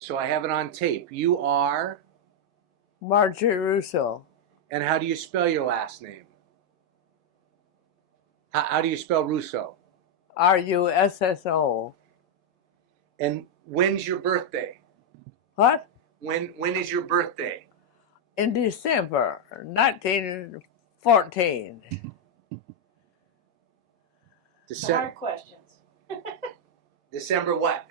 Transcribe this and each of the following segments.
So I have it on tape. You are, Marjorie Russo. and how do you spell your last name? How do you spell Russo? Russo. And when's your birthday? What? When is your birthday? In December 1914. Hard questions. December what?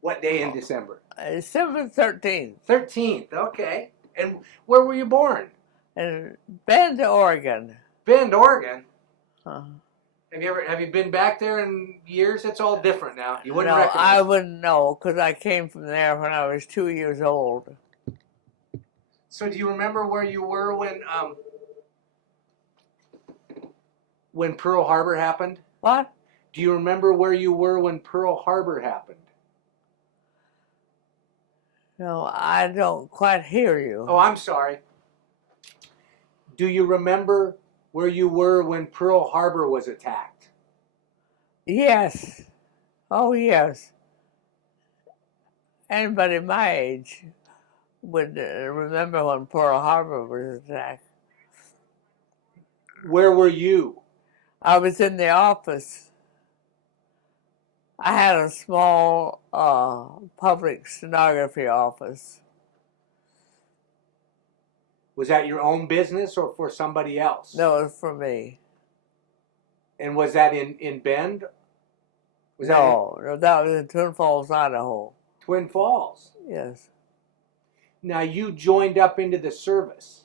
What day in December? December 13th. 13th, okay. And where were you born? In Bend, Oregon. Bend, Oregon? Uh, Have you been back there in years? It's all different now. You wouldn't no, recognize I it. wouldn't know because I came from there when I was 2 years old. So do you remember where you were when Pearl Harbor happened? What? Do you remember where you were when Pearl Harbor happened? No, I don't quite hear you. Oh, I'm sorry. Do you remember where you were when Pearl Harbor was attacked? Yes. Oh, yes. Anybody my age would remember when Pearl Harbor was attacked. Where were you? I was in the office. I had a small public stenography office. Was that your own business or for somebody else? No, it was for me. And was that in Bend? No, that was in Twin Falls, Idaho. Twin Falls? Yes. Now you joined up into the service.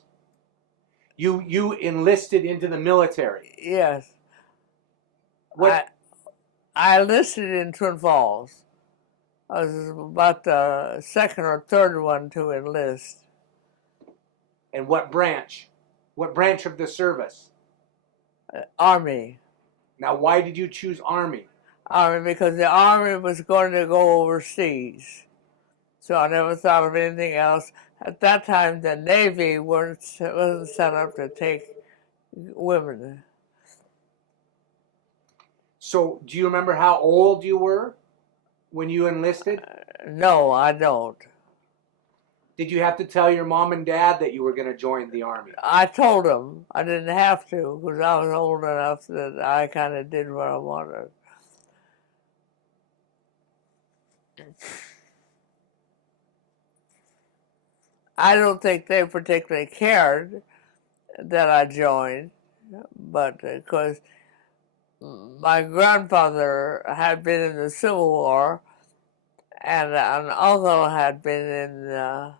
You enlisted into the military. Yes. What? I enlisted in Twin Falls. I was about the second or third one to enlist. And what branch? What branch of the service? Army. Now, why did you choose Army? Army, because the Army was going to go overseas. So I never thought of anything else. At that time, the Navy wasn't set up to take women. So, do you remember how old you were when you enlisted? No, I don't. Did you have to tell your mom and dad that you were going to join the Army? I told them I didn't have to because I was old enough that I kind of did what I wanted. I don't think they particularly cared that I joined, but because my grandfather had been in the Civil War and an uncle had been in the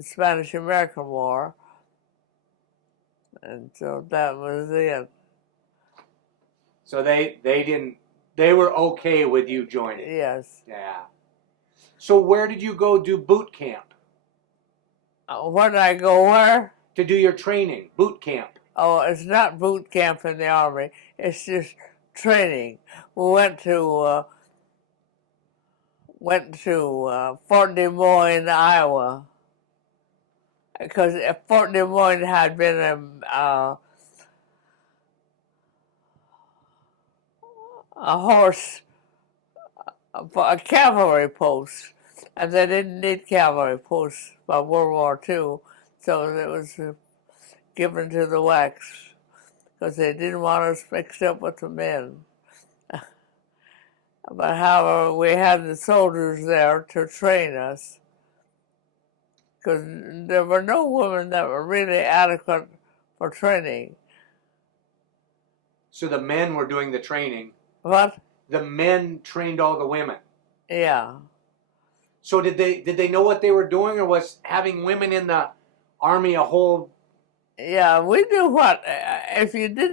Spanish-American War, and so that was it. So they were okay with you joining? Yes. Yeah. So where did you go do boot camp? Where did I go where? To do your training, boot camp. Oh, it's not boot camp in the Army. It's just training. We went to Fort Des Moines, Iowa, because Fort Des Moines had been a cavalry post, and they didn't need cavalry posts by World War II, so it was given to the WACs because they didn't want us mixed up with the men. But however, we had the soldiers there to train us because there were no women that were really adequate for training. So the men were doing the training. What? The men trained all the women. Yeah. So did they know what they were doing, or was having women in the Army a whole? Yeah, we knew what if you didn't